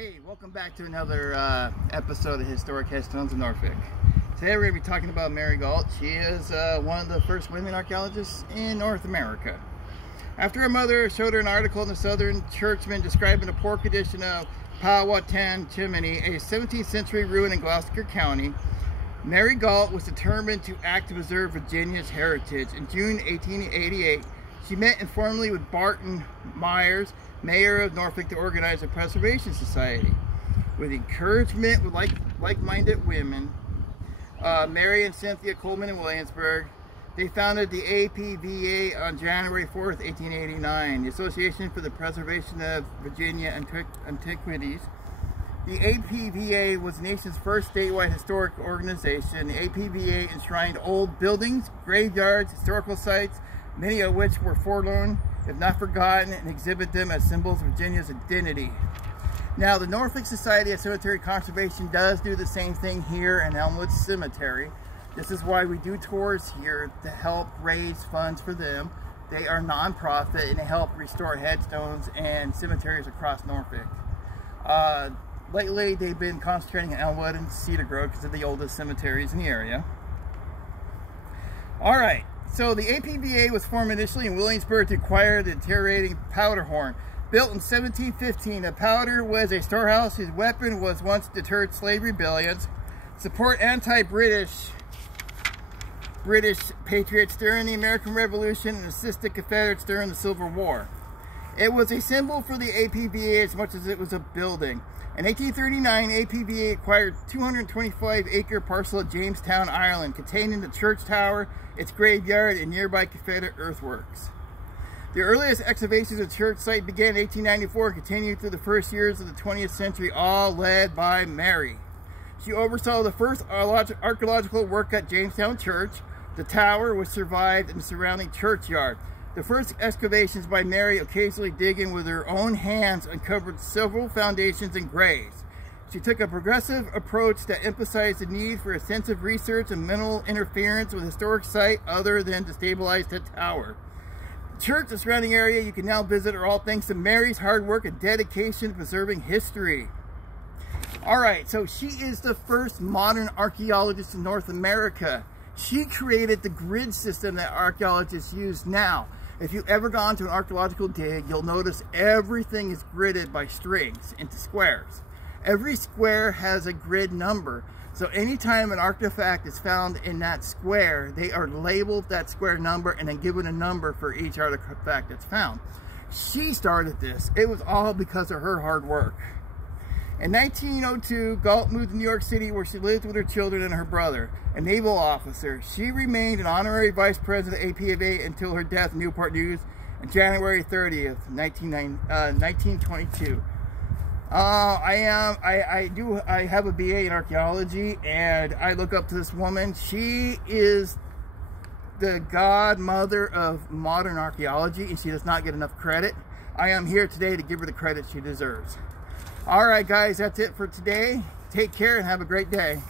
Hey, welcome back to another episode of Historic Headstones of Norfolk. Today we're going to be talking about Mary Galt. She is one of the first women archaeologists in North America. After her mother showed her an article in the Southern Churchman describing the poor condition of Powhatan, Chimney, a 17th century ruin in Gloucester County, Mary Galt was determined to act to preserve Virginia's heritage. In June 1888, she met informally with Barton Myers, mayor of Norfolk, to organize a Preservation Society. With encouragement with like-minded women, Mary and Cynthia Coleman in Williamsburg, they founded the APVA on January 4th, 1889, the Association for the Preservation of Virginia Antiquities. The APVA was the nation's first statewide historic organization. The APVA enshrined old buildings, graveyards, historical sites, many of which were forlorn, if not forgotten, and exhibit them as symbols of Virginia's identity. Now, the Norfolk Society of Cemetery Conservation does do the same thing here in Elmwood Cemetery. This is why we do tours here, to help raise funds for them. They are non-profit and they help restore headstones and cemeteries across Norfolk. Lately, they've been concentrating on Elmwood and Cedar Grove because they're the oldest cemeteries in the area. All right. So the APVA was formed initially in Williamsburg to acquire the deteriorating powder horn. Built in 1715, the powder was a storehouse whose weapon was once deterred slave rebellions, support anti-British patriots during the American Revolution, and assist the Confederates during the Civil War. It was a symbol for the APVA as much as it was a building. In 1839, APVA acquired 225-acre parcel of Jamestown, Ireland, containing the church tower, its graveyard, and nearby Confederate earthworks. The earliest excavations of the church site began in 1894 and continued through the first years of the 20th century, all led by Mary. She oversaw the first archaeological work at Jamestown Church, the tower, which survived, in the surrounding churchyard. The first excavations by Mary, occasionally digging with her own hands, uncovered several foundations and graves. She took a progressive approach that emphasized the need for extensive research and minimal interference with historic site other than to stabilize the tower. The church and surrounding area you can now visit are all thanks to Mary's hard work and dedication to preserving history. Alright, so she is the first modern archaeologist in North America. She created the grid system that archaeologists use now. If you've ever gone to an archaeological dig, you'll notice everything is gridded by strings into squares. Every square has a grid number. So anytime an artifact is found in that square, they are labeled that square number and then given a number for each artifact that's found. She started this. It was all because of her hard work. In 1902, Galt moved to New York City, where she lived with her children and her brother, a naval officer. She remained an honorary vice president of APVA until her death in Newport News on January 30th, 1922. I have a BA in archaeology, and I look up to this woman. She is the godmother of modern archaeology, and she does not get enough credit. I am here today to give her the credit she deserves. All right, guys, that's it for today. Take care and have a great day.